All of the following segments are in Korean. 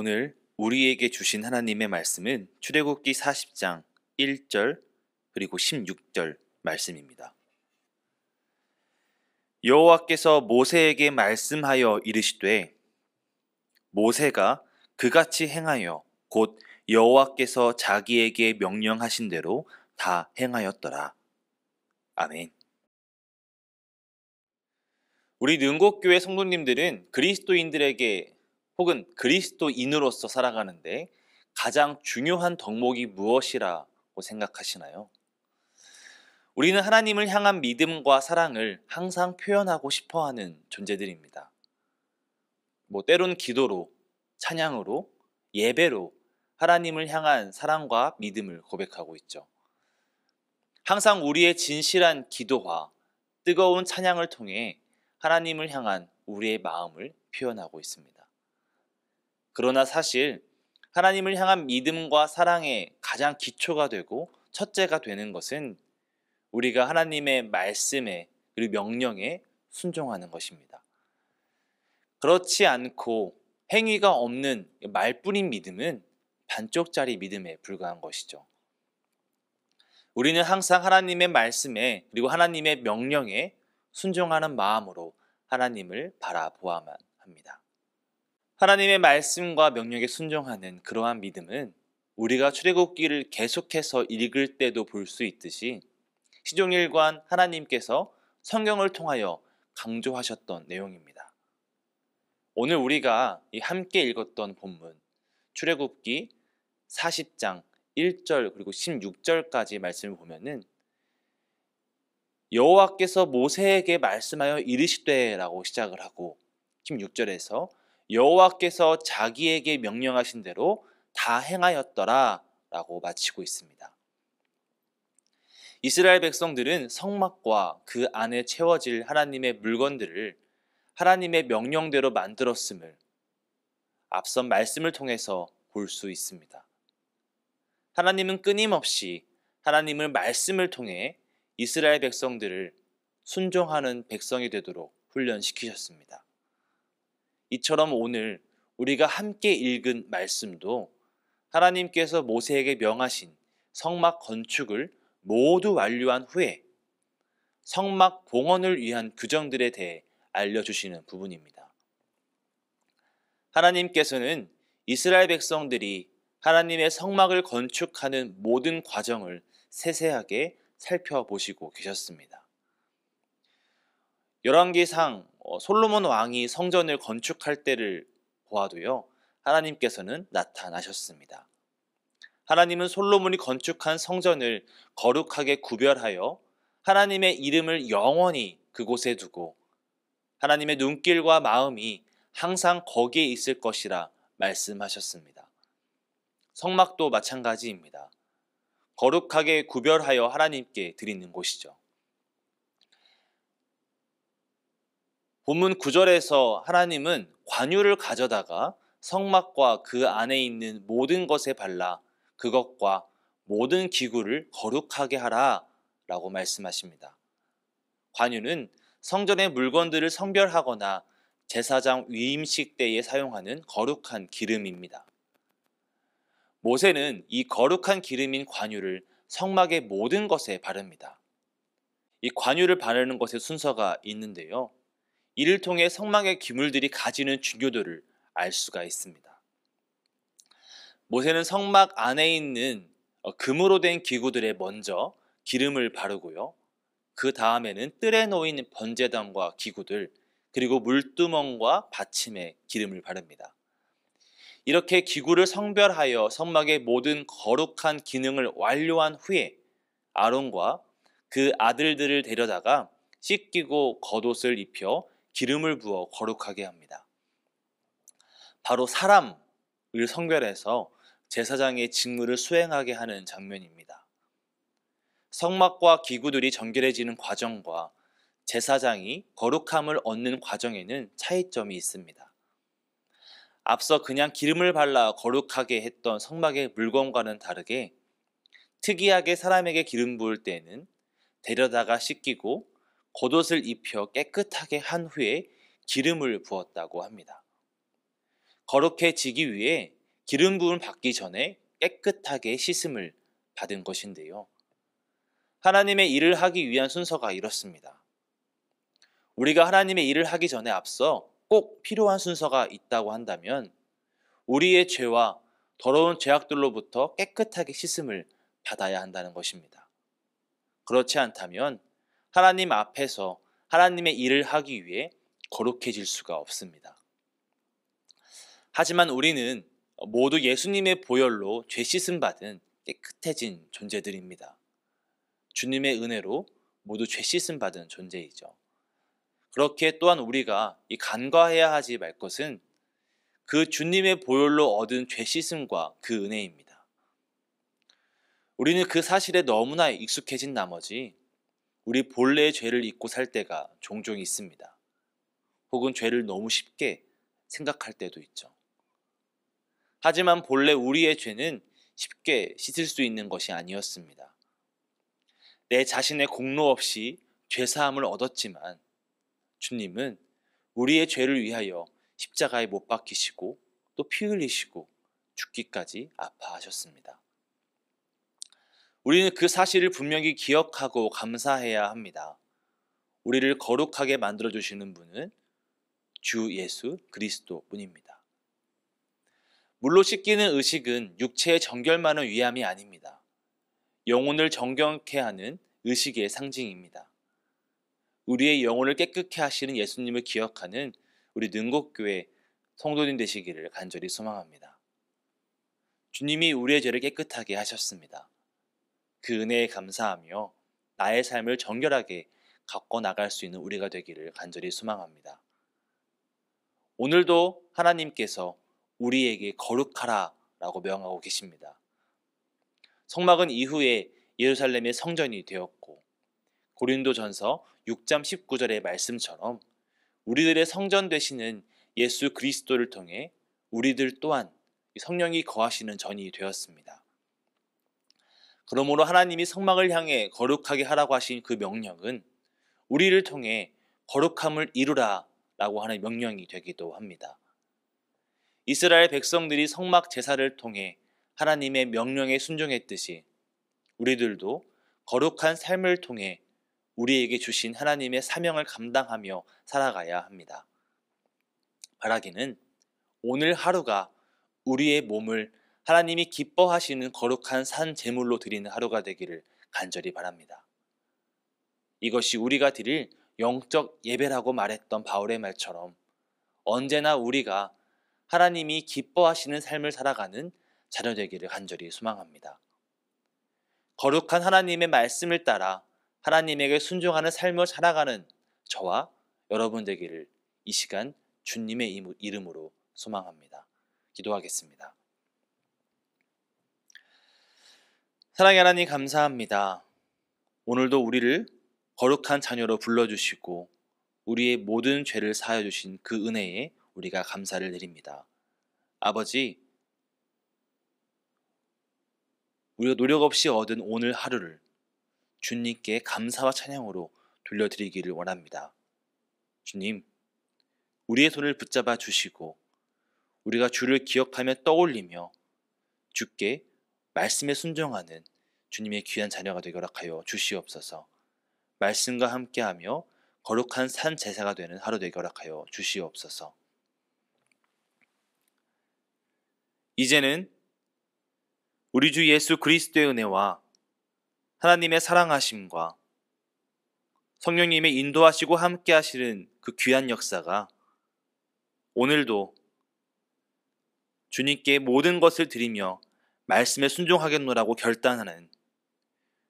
오늘 우리에게 주신 하나님의 말씀은 출애굽기 40장 1절 그리고 16절 말씀입니다. 여호와께서 모세에게 말씀하여 이르시되 모세가 그같이 행하여 곧 여호와께서 자기에게 명령하신 대로 다 행하였더라. 아멘. 우리 능곡교회 성도님들은 그리스도인들에게 혹은 그리스도인으로서 살아가는데 가장 중요한 덕목이 무엇이라고 생각하시나요? 우리는 하나님을 향한 믿음과 사랑을 항상 표현하고 싶어하는 존재들입니다. 때론 기도로, 찬양으로, 예배로 하나님을 향한 사랑과 믿음을 고백하고 있죠. 항상 우리의 진실한 기도와 뜨거운 찬양을 통해 하나님을 향한 우리의 마음을 표현하고 있습니다. 그러나 사실 하나님을 향한 믿음과 사랑의 가장 기초가 되고 첫째가 되는 것은 우리가 하나님의 말씀에 그리고 명령에 순종하는 것입니다. 그렇지 않고 행위가 없는 말뿐인 믿음은 반쪽짜리 믿음에 불과한 것이죠. 우리는 항상 하나님의 말씀에 그리고 하나님의 명령에 순종하는 마음으로 하나님을 바라보아야만 합니다. 하나님의 말씀과 명령에 순종하는 그러한 믿음은 우리가 출애굽기를 계속해서 읽을 때도 볼 수 있듯이 시종일관 하나님께서 성경을 통하여 강조하셨던 내용입니다. 오늘 우리가 함께 읽었던 본문 출애굽기 40장 1절 그리고 16절까지 말씀을 보면은 여호와께서 모세에게 말씀하여 이르시되라고 시작을 하고 16절에서 여호와께서 자기에게 명령하신 대로 다 행하였더라 라고 마치고 있습니다. 이스라엘 백성들은 성막과 그 안에 채워질 하나님의 물건들을 하나님의 명령대로 만들었음을 앞선 말씀을 통해서 볼 수 있습니다. 하나님은 끊임없이 하나님의 말씀을 통해 이스라엘 백성들을 순종하는 백성이 되도록 훈련시키셨습니다. 이처럼 오늘 우리가 함께 읽은 말씀도 하나님께서 모세에게 명하신 성막 건축을 모두 완료한 후에 성막 봉헌을 위한 규정들에 대해 알려주시는 부분입니다. 하나님께서는 이스라엘 백성들이 하나님의 성막을 건축하는 모든 과정을 세세하게 살펴보시고 계셨습니다. 열왕기상 솔로몬 왕이 성전을 건축할 때를 보아도요, 하나님께서는 나타나셨습니다. 하나님은 솔로몬이 건축한 성전을 거룩하게 구별하여 하나님의 이름을 영원히 그곳에 두고 하나님의 눈길과 마음이 항상 거기에 있을 것이라 말씀하셨습니다. 성막도 마찬가지입니다. 거룩하게 구별하여 하나님께 드리는 곳이죠. 본문 9절에서 하나님은 관유를 가져다가 성막과 그 안에 있는 모든 것에 발라 그것과 모든 기구를 거룩하게 하라 라고 말씀하십니다. 관유는 성전의 물건들을 성별하거나 제사장 위임식 때에 사용하는 거룩한 기름입니다. 모세는 이 거룩한 기름인 관유를 성막의 모든 것에 바릅니다. 이 관유를 바르는 것의 순서가 있는데요. 이를 통해 성막의 기물들이 가지는 중요도를 알 수가 있습니다. 모세는 성막 안에 있는 금으로 된 기구들에 먼저 기름을 바르고요. 그 다음에는 뜰에 놓인 번제단과 기구들 그리고 물두멍과 받침에 기름을 바릅니다. 이렇게 기구를 성별하여 성막의 모든 거룩한 기능을 완료한 후에 아론과 그 아들들을 데려다가 씻기고 겉옷을 입혀 기름을 부어 거룩하게 합니다. 바로 사람을 성별해서 제사장의 직무를 수행하게 하는 장면입니다. 성막과 기구들이 정결해지는 과정과 제사장이 거룩함을 얻는 과정에는 차이점이 있습니다. 앞서 그냥 기름을 발라 거룩하게 했던 성막의 물건과는 다르게 특이하게 사람에게 기름 부을 때에는 데려다가 씻기고 겉옷을 입혀 깨끗하게 한 후에 기름을 부었다고 합니다. 거룩해지기 위해 기름 부음 받기 전에 깨끗하게 씻음을 받은 것인데요. 하나님의 일을 하기 위한 순서가 이렇습니다. 우리가 하나님의 일을 하기 전에 앞서 꼭 필요한 순서가 있다고 한다면 우리의 죄와 더러운 죄악들로부터 깨끗하게 씻음을 받아야 한다는 것입니다. 그렇지 않다면 하나님 앞에서 하나님의 일을 하기 위해 거룩해질 수가 없습니다. 하지만 우리는 모두 예수님의 보혈로 죄 씻음 받은 깨끗해진 존재들입니다. 주님의 은혜로 모두 죄 씻음 받은 존재이죠. 그렇게 또한 우리가 간과해야 하지 말 것은 그 주님의 보혈로 얻은 죄 씻음과 그 은혜입니다. 우리는 그 사실에 너무나 익숙해진 나머지 우리 본래의 죄를 잊고 살 때가 종종 있습니다. 혹은 죄를 너무 쉽게 생각할 때도 있죠. 하지만 본래 우리의 죄는 쉽게 씻을 수 있는 것이 아니었습니다. 내 자신의 공로 없이 죄사함을 얻었지만 주님은 우리의 죄를 위하여 십자가에 못 박히시고 또 피 흘리시고 죽기까지 아파하셨습니다. 우리는 그 사실을 분명히 기억하고 감사해야 합니다. 우리를 거룩하게 만들어주시는 분은 주 예수 그리스도 뿐입니다. 물로 씻기는 의식은 육체의 정결만을 위함이 아닙니다. 영혼을 정결케 하는 의식의 상징입니다. 우리의 영혼을 깨끗게 하시는 예수님을 기억하는 우리 능곡교회 성도님 되시기를 간절히 소망합니다. 주님이 우리의 죄를 깨끗하게 하셨습니다. 그 은혜에 감사하며 나의 삶을 정결하게 갖고 나갈 수 있는 우리가 되기를 간절히 소망합니다. 오늘도 하나님께서 우리에게 거룩하라 라고 명하고 계십니다. 성막은 이후에 예루살렘의 성전이 되었고 고린도전서 6장 19절의 말씀처럼 우리들의 성전 되시는 예수 그리스도를 통해 우리들 또한 성령이 거하시는 전이 되었습니다. 그러므로 하나님이 성막을 향해 거룩하게 하라고 하신 그 명령은 우리를 통해 거룩함을 이루라 라고 하는 명령이 되기도 합니다. 이스라엘 백성들이 성막 제사를 통해 하나님의 명령에 순종했듯이 우리들도 거룩한 삶을 통해 우리에게 주신 하나님의 사명을 감당하며 살아가야 합니다. 바라기는 오늘 하루가 우리의 몸을 하나님이 기뻐하시는 거룩한 산 제물로 드리는 하루가 되기를 간절히 바랍니다. 이것이 우리가 드릴 영적 예배라고 말했던 바울의 말처럼 언제나 우리가 하나님이 기뻐하시는 삶을 살아가는 자녀 되기를 간절히 소망합니다. 거룩한 하나님의 말씀을 따라 하나님에게 순종하는 삶을 살아가는 저와 여러분 되기를 이 시간 주님의 이름으로 소망합니다. 기도하겠습니다. 사랑의 하나님 감사합니다. 오늘도 우리를 거룩한 자녀로 불러주시고 우리의 모든 죄를 사하여 주신 그 은혜에 우리가 감사를 드립니다. 아버지, 우리가 노력 없이 얻은 오늘 하루를 주님께 감사와 찬양으로 돌려드리기를 원합니다. 주님, 우리의 손을 붙잡아 주시고 우리가 주를 기억하며 떠올리며 주께 말씀에 순종하는 주님의 귀한 자녀가 되게 허락하여 주시옵소서. 말씀과 함께하며 거룩한 산 제사가 되는 하루 되게 허락하여 주시옵소서. 이제는 우리 주 예수 그리스도의 은혜와 하나님의 사랑하심과 성령님의 인도하시고 함께 하시는 그 귀한 역사가 오늘도 주님께 모든 것을 드리며 말씀에 순종하겠노라고 결단하는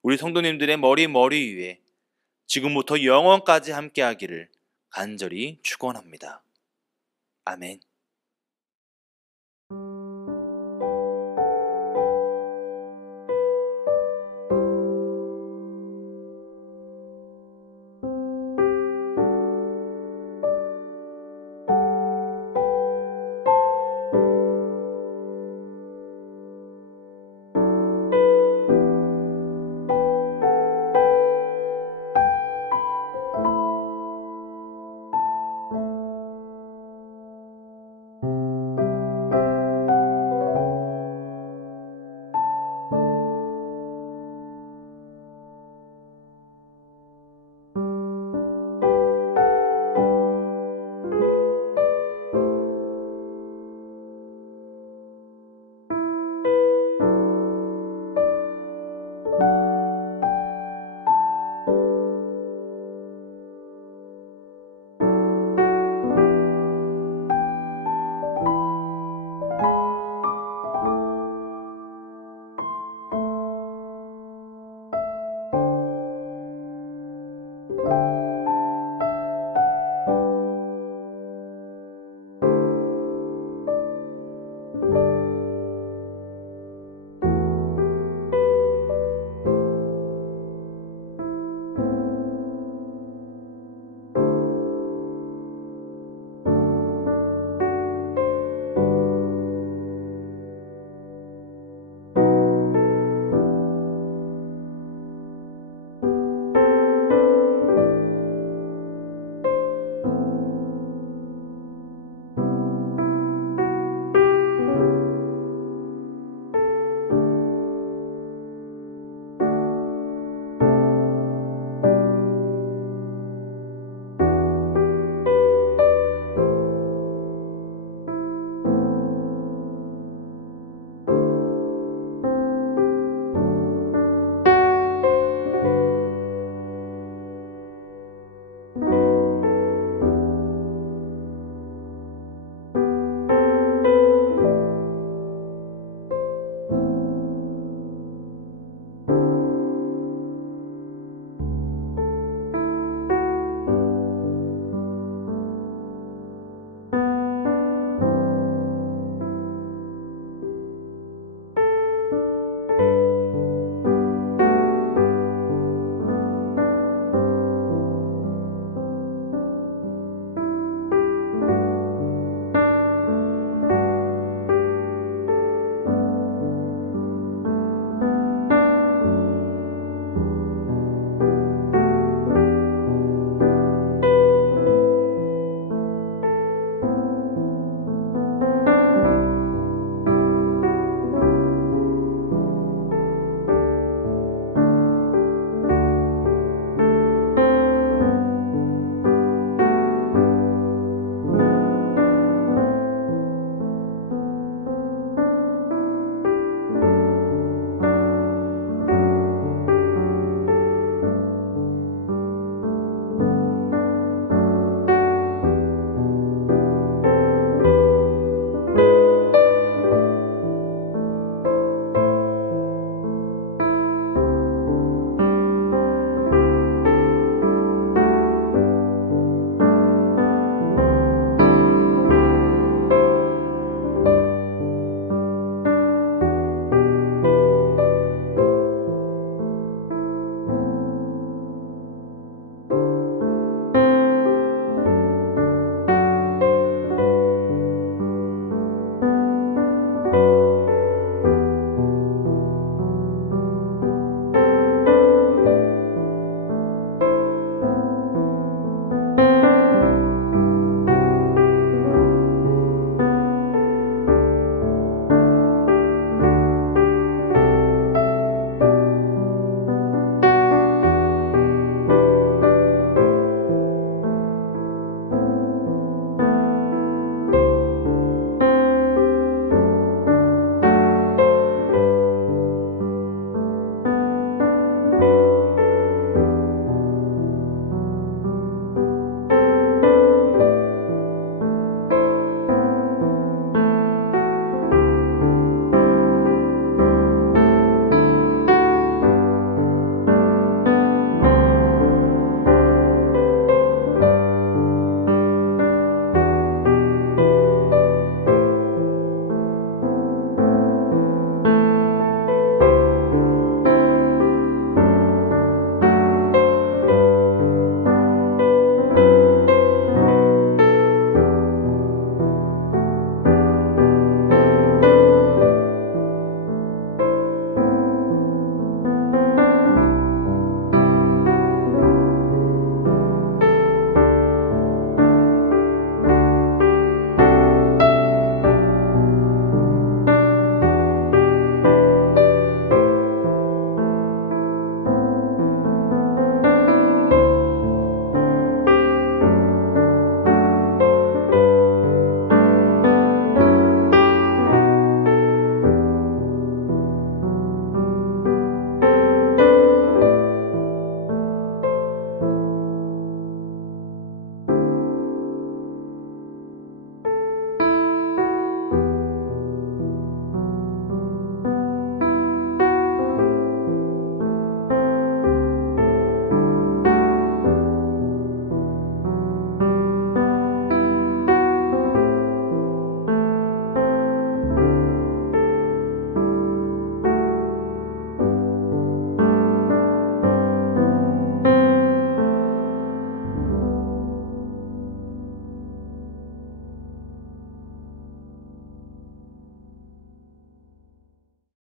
우리 성도님들의 머리 위에 지금부터 영원까지 함께 하기를 간절히 축원합니다. 아멘.